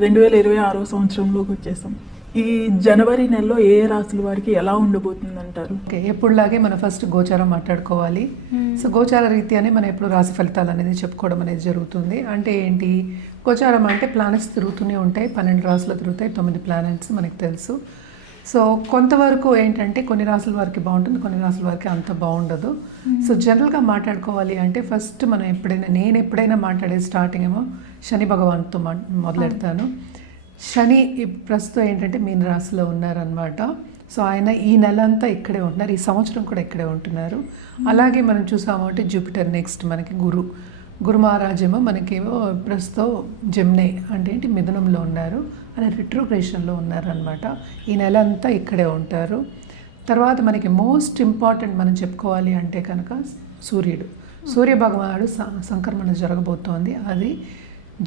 2026 సంవత్సరంలోకి వచ్చేసాం. ఈ జనవరి నెలలో ఏ రాశుల వారికి ఎలా ఉండబోతుంది అంటారు? ఓకే, ఎప్పుడులాగే మనం ఫస్ట్ గోచారం మాట్లాడుకోవాలి. సో గోచార రీత్యానే మనం ఎప్పుడు రాశి ఫలితాలు అనేది చెప్పుకోవడం అనేది జరుగుతుంది. అంటే ఏంటి, గోచారం అంటే ప్లానెట్స్ తిరుగుతూనే ఉంటాయి. 12 రాశులు తిరుగుతాయి, 9 ప్లానెట్స్ మనకు తెలుసు. సో కొంతవరకు ఏంటంటే కొన్ని రాసుల వారికి బాగుంటుంది, కొన్ని రాసుల వారికి అంత బాగుండదు. సో జనరల్గా మాట్లాడుకోవాలి అంటే ఫస్ట్ మనం నేను ఎప్పుడైనా మాట్లాడే స్టార్టింగ్ ఏమో శని భగవాన్తో మొదలెడతాను. శని ప్రస్తుతం ఏంటంటే మీన రాశిలో ఉన్నారనమాట. సో ఆయన ఈ నెల అంతా ఇక్కడే ఉంటున్నారు, ఈ సంవత్సరం కూడా ఇక్కడే ఉంటున్నారు. అలాగే మనం చూసాము అంటే జూపిటర్, నెక్స్ట్ మనకి గురు మహారాజేమో మనకేమో ప్రస్తుతం జెమిని అంటే ఏంటి మిథునంలో ఉన్నారు, ఆయన రిట్రోగ్రేషన్లో ఉన్నారనమాట. ఈ నెల అంతా ఇక్కడే ఉంటారు. తర్వాత మనకి మోస్ట్ ఇంపార్టెంట్ మనం చెప్పుకోవాలి అంటే కనుక సూర్య భగవానుడు సంక్రమణ జరగబోతోంది. అది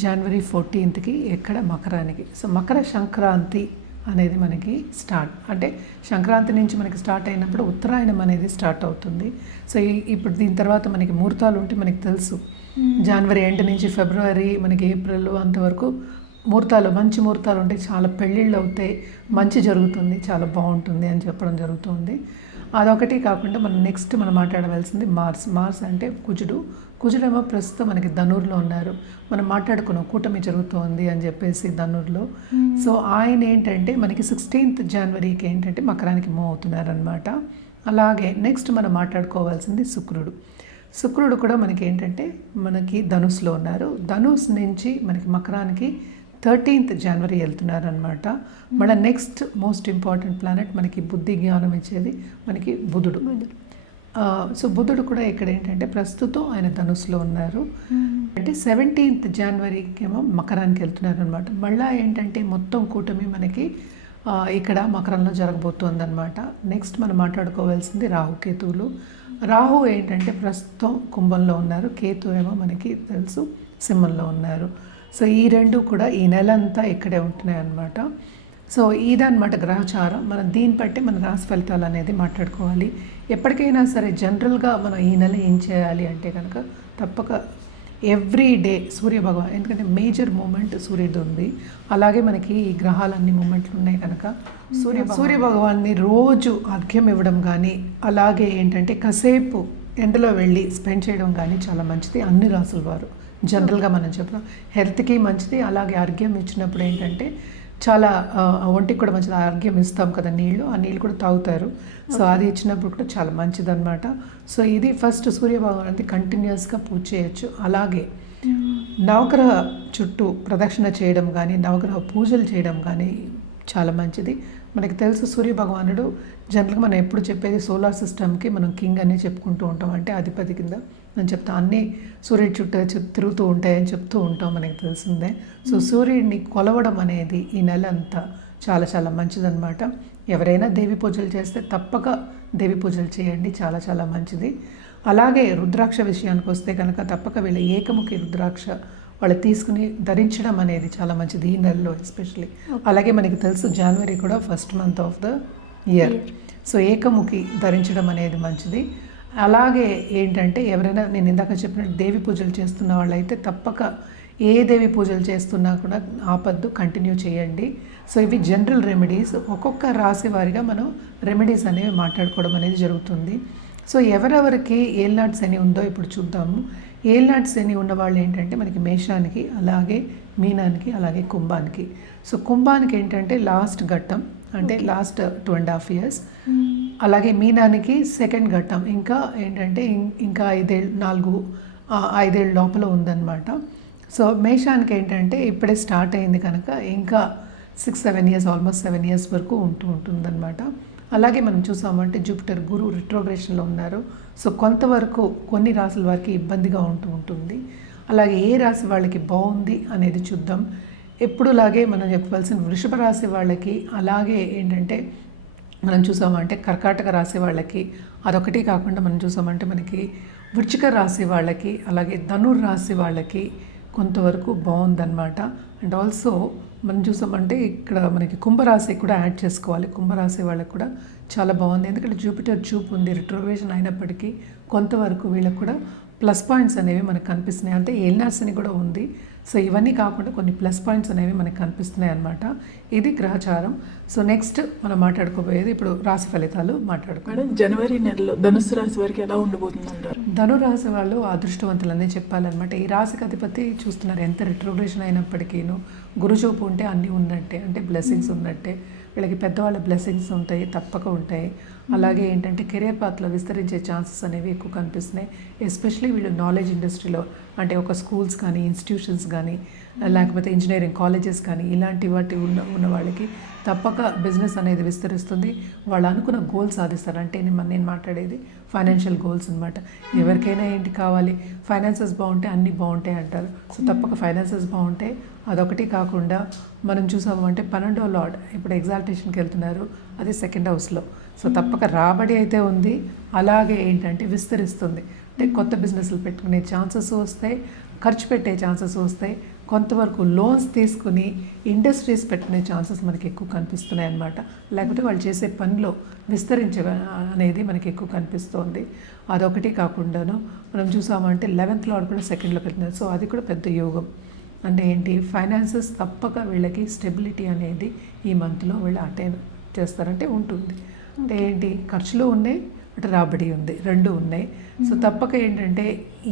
జనవరి 14కి ఎక్కడ మకరానికి. సో మకర సంక్రాంతి అనేది మనకి స్టార్ట్, అంటే సంక్రాంతి నుంచి మనకి స్టార్ట్ అయినప్పుడు ఉత్తరాయణం అనేది స్టార్ట్ అవుతుంది. సో ఇప్పుడు దీని తర్వాత మనకి ముహూర్తాలు ఉంటే మనకి తెలుసు, జనవరి ఎండ్ నుంచి ఫిబ్రవరి మనకి ఏప్రిల్ అంతవరకు మంచి ముహూర్తాలు ఉంటాయి, చాలా పెళ్ళిళ్ళు అవుతాయి, మంచి జరుగుతుంది, చాలా బాగుంటుంది అని చెప్పడం జరుగుతుంది. అదొకటి కాకుండా మనం నెక్స్ట్ మనం మాట్లాడవలసింది మార్స్ అంటే కుజుడేమో ప్రస్తుతం మనకి ధనుర్లో ఉన్నారు. మనం మాట్లాడుకున్నాం కూటమి జరుగుతోంది అని చెప్పేసి ధనుర్లో. సో ఆయన ఏంటంటే మనకి 16th జనవరికి ఏంటంటే మకరానికి మూవ్ అవుతున్నారనమాట. అలాగే నెక్స్ట్ మనం మాట్లాడుకోవాల్సింది శుక్రుడు కూడా మనకి ఏంటంటే మనకి ధనుస్లో ఉన్నారు. ధనుస్ నుంచి మనకి మకరానికి 13th జనవరి వెళ్తున్నారనమాట. మళ్ళీ నెక్స్ట్ మోస్ట్ ఇంపార్టెంట్ ప్లానెట్ మనకి బుద్ధి జ్ఞానం ఇచ్చేది మనకి బుధుడు. సో బుధుడు కూడా ఇక్కడ ఏంటంటే ప్రస్తుతం ఆయన ధనుస్లో ఉన్నారు. అంటే 17th జనవరికి ఏమో మకరానికి వెళ్తున్నారు అనమాట. మళ్ళీ ఏంటంటే మొత్తం కూటమి మనకి ఇక్కడ మకరంలో జరగబోతుంది అనమాట. నెక్స్ట్ మనం మాట్లాడుకోవాల్సింది రాహుకేతువులు. రాహు ఏంటంటే ప్రస్తుతం కుంభంలో ఉన్నారు, కేతు ఏమో మనకి తెలుసు సింహంలో ఉన్నారు. సో ఈ రెండు కూడా ఈ నెల అంతా ఇక్కడే ఉంటున్నాయి అన్నమాట. సో ఇదన్నమాట గ్రహచారం. మనం దీన్ని బట్టి మన రాశి ఫలితాలు అనేది మాట్లాడుకోవాలి. ఎప్పటికైనా సరే జనరల్గా మనం ఈ నెల ఏం చేయాలి అంటే కనుక తప్పక ఎవ్రీ డే సూర్యభగవాన్, ఎందుకంటే మేజర్ మూమెంట్ సూర్యుడు ఉంది. అలాగే మనకి ఈ గ్రహాలన్నీ మూమెంట్లు ఉన్నాయి కనుక సూర్యభగవాన్ని రోజు అర్ఘ్యం ఇవ్వడం కానీ, అలాగే ఏంటంటే కాసేపు ఎండలో వెళ్ళి స్పెండ్ చేయడం కానీ చాలా మంచిది. అన్ని రాసుల వారు జనరల్గా మనం చెప్తాం హెల్త్కి మంచిది. అలాగే అర్ఘ్యం ఇచ్చినప్పుడు ఏంటంటే చాలా ఒంటికి కూడా మంచిది. అర్ఘ్యం ఇస్తాం కదా, ఆ నీళ్ళు కూడా తాగుతారు. సో అది ఇచ్చినప్పుడు కూడా చాలా మంచిదన్నమాట. సో ఇది ఫస్ట్ సూర్యభగవానికి కంటిన్యూస్గా పూజ చేయొచ్చు. అలాగే నవగ్రహ చుట్టూ ప్రదక్షిణ చేయడం కానీ, నవగ్రహ పూజలు చేయడం కానీ చాలా మంచిది. మనకి తెలుసు సూర్యభగవానుడు జనరల్గా మనం ఎప్పుడు చెప్పేది సోలార్ సిస్టమ్కి మనం కింగ్ అని చెప్పుకుంటూ ఉంటాం, అంటే అధిపతి కింద నేను చెప్తాను. అన్నీ సూర్యుడి చుట్టూ తిరుగుతూ ఉంటాయని చెప్తూ ఉంటాం, మనకి తెలిసిందే. సో సూర్యుడిని కొలవడం అనేది ఈ నెల అంతా చాలా చాలా మంచిదన్నమాట. ఎవరైనా దేవి పూజలు చేస్తే తప్పక దేవి పూజలు చేయండి, చాలా చాలా మంచిది. అలాగే రుద్రాక్ష విషయానికి వస్తే కనుక తప్పక వీళ్ళ ఏకముఖి రుద్రాక్ష వాళ్ళు తీసుకుని ధరించడం అనేది చాలా మంచిది ఈ నెలలో ఎస్పెషలీ. అలాగే మనకి తెలుసు జనవరి కూడా first month of the year. So ఏకముఖి ధరించడం అనేది మంచిది. అలాగే ఏంటంటే ఎవరైనా నేను ఇందాక చెప్పినట్టు దేవి పూజలు చేస్తున్న వాళ్ళైతే తప్పక ఏ దేవి పూజలు చేస్తున్నా కూడా ఆపద్దు, కంటిన్యూ చేయండి. సో ఇవి జనరల్ రెమెడీస్. ఒక్కొక్క రాశి వారిగా మనం రెమెడీస్ అనేవి మాట్లాడుకోవడం అనేది జరుగుతుంది. సో ఎవరెవరికి ఏల్నాటి శని ఉందో ఇప్పుడు చూద్దాము. ఏల్నాటి శని ఉన్న వాళ్ళు ఏంటంటే మనకి మేషానికి, అలాగే మీనానికి, అలాగే కుంభానికి. సో కుంభానికి ఏంటంటే లాస్ట్ ఘట్టం, అంటే లాస్ట్ 2.5 years. అలాగే మీనానికి సెకండ్ ఘట్టం, ఇంకా ఏంటంటే ఇంకా 5 ఏళ్ళ లోపల ఉందన్నమాట. సో మేషానికి ఏంటంటే ఇప్పుడే స్టార్ట్ అయింది కనుక ఇంకా 6-7 years, ఆల్మోస్ట్ 7 years వరకు ఉంటుందన్నమాట. అలాగే మనం చూసామంటే జూపిటర్ గురు రిట్రోగ్రేషన్లో ఉన్నారు. సో కొంతవరకు కొన్ని రాశుల వారికి ఇబ్బందిగా ఉంటుంది. అలాగే ఏ రాశి వాళ్ళకి బాగుంది అనేది చూద్దాం. ఎప్పుడులాగే మనం చెప్పవలసిన వృషభ రాశి వాళ్ళకి, అలాగే ఏంటంటే మనం చూసామంటే కర్కాటక రాశి వాళ్ళకి, అదొకటి కాకుండా మనం చూసామంటే మనకి వృశ్చిక రాశి వాళ్ళకి, అలాగే ధనుర్ రాశి వాళ్ళకి కొంతవరకు బాగుందన్నమాట. అండ్ ఆల్సో మనం చూసామంటే ఇక్కడ మనకి కుంభరాశి కూడా యాడ్ చేసుకోవాలి. కుంభరాశి వాళ్ళకి కూడా చాలా బాగుంది, ఎందుకంటే జూపిటర్ చూపు ఉంది, రిట్రోగ్రేషన్ అయినప్పటికీ కొంతవరకు వీళ్ళకి కూడా ప్లస్ పాయింట్స్ అనేవి మనకు కనిపిస్తున్నాయి. అంటే ఎల్నార్స్ని కూడా ఉంది. సో ఇవన్నీ కాకుండా కొన్ని ప్లస్ పాయింట్స్ అనేవి మనకు కనిపిస్తున్నాయి అన్నమాట. ఇది గ్రహచారం. సో నెక్స్ట్ మనం మాట్లాడుకోబోయేది ఇప్పుడు రాశి ఫలితాలు మాట్లాడుకోవడం. మేడం, జనవరి నెలలో ధనుసు రాశి వారికి ఎలా ఉండబోతుంది అంటారు? ధనురాశి వాళ్ళు అదృష్టవంతులనే చెప్పాలన్నమాట. ఈ రాశికి అధిపతి చూస్తున్నారు, ఎంత రిట్రోగ్రేషన్ అయినప్పటికీను గురుచూపు ఉంటే అన్నీ ఉన్నట్టే, అంటే బ్లెస్సింగ్స్ ఉన్నట్టే. వీళ్ళకి పెద్దవాళ్ళ బ్లెస్సింగ్స్ ఉంటాయి, తప్పక ఉంటాయి. అలాగే ఏంటంటే కెరియర్ పాత్లో విస్తరించే ఛాన్సెస్ అనేవి ఎక్కువ కనిపిస్తున్నాయి. ఎస్పెషలీ వీళ్ళు నాలెడ్జ్ ఇండస్ట్రీలో, అంటే ఒక స్కూల్స్ కానీ ఇన్స్టిట్యూషన్స్ కానీ లేకపోతే ఇంజనీరింగ్ కాలేజెస్ కానీ ఇలాంటి వాటి ఉన్న వాళ్ళకి తప్పక బిజినెస్ అనేది విస్తరిస్తుంది. వాళ్ళు అనుకున్న గోల్స్ సాధిస్తారు. అంటే నేను మాట్లాడేది ఫైనాన్షియల్ గోల్స్ అనమాట. ఎవరికైనా ఏంటి కావాలి, ఫైనాన్సెస్ బాగుంటే అన్నీ బాగుంటాయి అంటారు. సో తప్పక ఫైనాన్సెస్ బాగుంటే అదొకటి కాకుండా మనం చూసాము అంటే 12వ లార్డ్ ఇప్పుడు ఎగ్జాల్టేషన్కి వెళ్తున్నారు, అది 2nd హౌస్లో. సో తప్పక రాబడి అయితే ఉంది, అలాగే ఏంటంటే విస్తరిస్తుంది. అంటే కొత్త బిజినెస్లు పెట్టుకునే ఛాన్సెస్ వస్తాయి, ఖర్చు పెట్టే ఛాన్సెస్ వస్తాయి. కొంతవరకు లోన్స్ తీసుకుని ఇండస్ట్రీస్ పెట్టుకునే ఛాన్సెస్ మనకి ఎక్కువ కనిపిస్తున్నాయి అన్నమాట. లేకపోతే వాళ్ళు చేసే పనిలో విస్తరించే అనేది మనకి ఎక్కువ కనిపిస్తుంది. అదొకటి కాకుండాను మనం చూసామంటే 11th లార్డ్ కూడా 2ndలోకి వెళ్తున్నారు. సో అది కూడా పెద్ద యోగం. అంటే ఏంటి, ఫైనాన్సెస్ తప్పక వీళ్ళకి స్టెబిలిటీ అనేది ఈ మంత్లో వీళ్ళు అటైన్ చేస్తారంటే ఉంటుంది. అంటే ఏంటి, ఖర్చులు ఉన్నాయి, అటు రాబడి ఉంది, రెండు ఉన్నాయి. సో తప్పక ఏంటంటే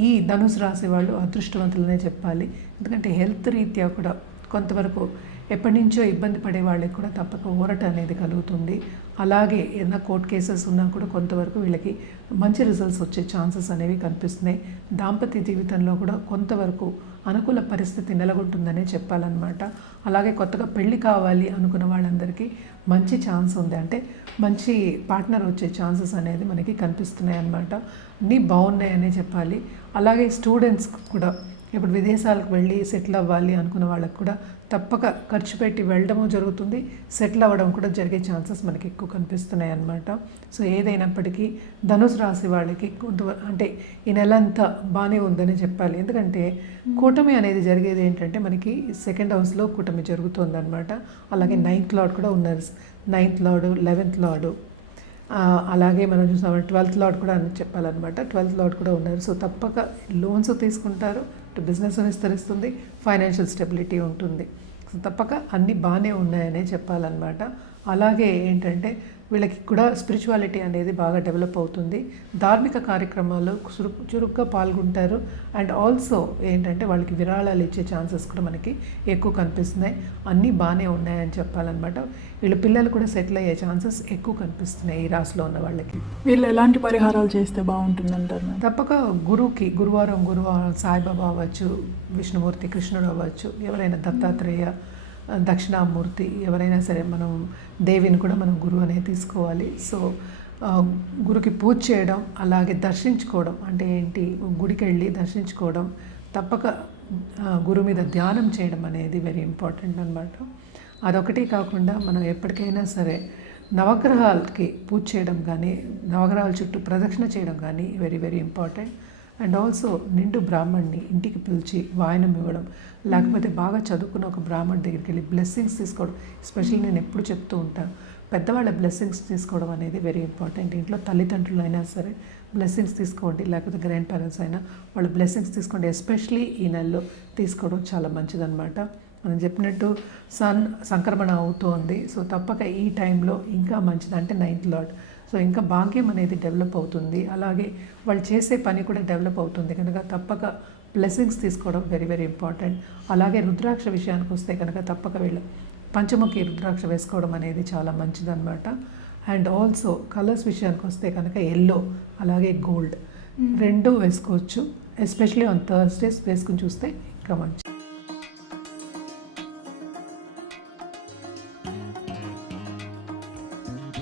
ఈ ధనుసు రాశి వాళ్ళు అదృష్టవంతులనే చెప్పాలి. ఎందుకంటే హెల్త్ రీత్యా కూడా కొంతవరకు ఎప్పటి నుంచో ఇబ్బంది పడే వాళ్ళకి కూడా తప్పక ఊరట అనేది కలుగుతుంది. అలాగే ఏదైనా కోర్ట్ కేసెస్ ఉన్నా కూడా కొంతవరకు వీళ్ళకి మంచి రిజల్ట్స్ వచ్చే ఛాన్సెస్ అనేవి కనిపిస్తున్నాయి. దాంపత్య జీవితంలో కూడా కొంతవరకు అనుకూల పరిస్థితి నెలకొంటుందనే చెప్పాలన్నమాట. అలాగే కొత్తగా పెళ్లి కావాలి అనుకున్న వాళ్ళందరికీ మంచి ఛాన్స్ ఉంది. అంటే మంచి పార్ట్నర్ వచ్చే ఛాన్సెస్ అనేది మనకి కనిపిస్తున్నాయి అన్నమాట. అన్నీ బాగున్నాయనే చెప్పాలి. అలాగే స్టూడెంట్స్ కూడా ఇప్పుడు విదేశాలకు వెళ్ళి సెటిల్ అవ్వాలి అనుకున్న వాళ్ళకు కూడా తప్పక ఖర్చు పెట్టి వెళ్ళడము జరుగుతుంది, సెటిల్ అవ్వడం కూడా జరిగే ఛాన్సెస్ మనకి ఎక్కువ కనిపిస్తున్నాయి అన్నమాట. సో ఏదైనప్పటికీ ధనుసు రాశి వాళ్ళకి కొంత అంటే ఈ నెల అంతా బాగానే ఉందని చెప్పాలి. ఎందుకంటే కూటమి అనేది జరిగేది ఏంటంటే మనకి 2nd హౌస్లో కూటమి జరుగుతుంది అనమాట. అలాగే 9th లార్డ్ కూడా ఉన్నారు, 9th లార్డ్ 11th లార్డ్, అలాగే మనం చూసామంటే 12th లార్డ్ కూడా అని చెప్పాలన్నమాట. 12th లార్డ్ కూడా ఉన్నారు. సో తప్పక లోన్స్ తీసుకుంటారు, బిజినెస్ విస్తరిస్తుంది, ఫైనాన్షియల్ స్టెబిలిటీ ఉంటుంది. సో తప్పక అన్నీ బాగానే ఉన్నాయనే చెప్పాలన్నమాట. అలాగే ఏంటంటే వీళ్ళకి కూడా స్పిరిచువాలిటీ అనేది బాగా డెవలప్ అవుతుంది. ధార్మిక కార్యక్రమాల్లో చురుగ్గా పాల్గొంటారు. అండ్ ఆల్సో ఏంటంటే వాళ్ళకి విరాళాలు ఇచ్చే ఛాన్సెస్ కూడా మనకి ఎక్కువ కనిపిస్తున్నాయి. అన్నీ బాగానే ఉన్నాయని చెప్పాలన్నమాట. వీళ్ళ పిల్లలు కూడా సెటిల్ అయ్యే ఛాన్సెస్ ఎక్కువ కనిపిస్తున్నాయి ఈ రాశిలో ఉన్న వాళ్ళకి. వీళ్ళు ఎలాంటి పరిహారాలు చేస్తే బాగుంటుందంటారు? తప్పక గురువారం సాయిబాబా అవ్వచ్చు, విష్ణుమూర్తి, కృష్ణుడు అవ్వచ్చు, ఎవరైనా దత్తాత్రేయ, దక్షిణామూర్తి, ఎవరైనా సరే మనం దేవిని కూడా మనం గురువు అనేది తీసుకోవాలి. సో గురుకి పూజ చేయడం, అలాగే దర్శించుకోవడం, అంటే ఏంటి, గుడికి వెళ్ళి దర్శించుకోవడం, తప్పక గురువు మీద ధ్యానం చేయడం అనేది వెరీ ఇంపార్టెంట్ అన్నమాట. అదొకటి కాకుండా మనం ఎప్పటికైనా సరే నవగ్రహాలకి పూజ చేయడం కానీ, నవగ్రహాల చుట్టూ ప్రదక్షిణ చేయడం కానీ very very important. And also నిండు బ్రాహ్మణ్ని ఇంటికి పిలిచి వాయనం ఇవ్వడం, లేకపోతే బాగా చదువుకున్న ఒక బ్రాహ్మణ్ దగ్గరికి వెళ్ళి బ్లెస్సింగ్స్ తీసుకోవడం. ఎస్పెషల్లీ నేను ఎప్పుడు చెప్తూ ఉంటాను, పెద్దవాళ్ళ బ్లెస్సింగ్స్ తీసుకోవడం అనేది వెరీ ఇంపార్టెంట్. ఇంట్లో తల్లిదండ్రులు అయినా సరే బ్లెస్సింగ్స్ తీసుకోండి, లేకపోతే గ్రాండ్ పేరెంట్స్ అయినా వాళ్ళు బ్లెస్సింగ్స్ తీసుకోండి. ఎస్పెషలీ ఈ నెలలో తీసుకోవడం చాలా మంచిదన్నమాట. మనం చెప్పినట్టు సంక్రమణ అవుతోంది. సో తప్పక ఈ టైంలో ఇంకా మంచిది, అంటే 9th లార్డ్. సో ఇంకా భాగ్యం అనేది డెవలప్ అవుతుంది. అలాగే వాళ్ళు చేసే పని కూడా డెవలప్ అవుతుంది కనుక తప్పక బ్లెస్సింగ్స్ తీసుకోవడం వెరీ వెరీ ఇంపార్టెంట్. అలాగే రుద్రాక్ష విషయానికి వస్తే కనుక తప్పక వీళ్ళు పంచముఖి రుద్రాక్ష వేసుకోవడం అనేది చాలా మంచిదన్నమాట. అండ్ ఆల్సో కలర్స్ విషయానికి వస్తే కనుక ఎల్లో అలాగే గోల్డ్ రెండు వేసుకోవచ్చు. ఎస్పెషలీ ఆన్ థర్స్డేస్ వేసుకుని చూస్తే ఇంకా మంచిది.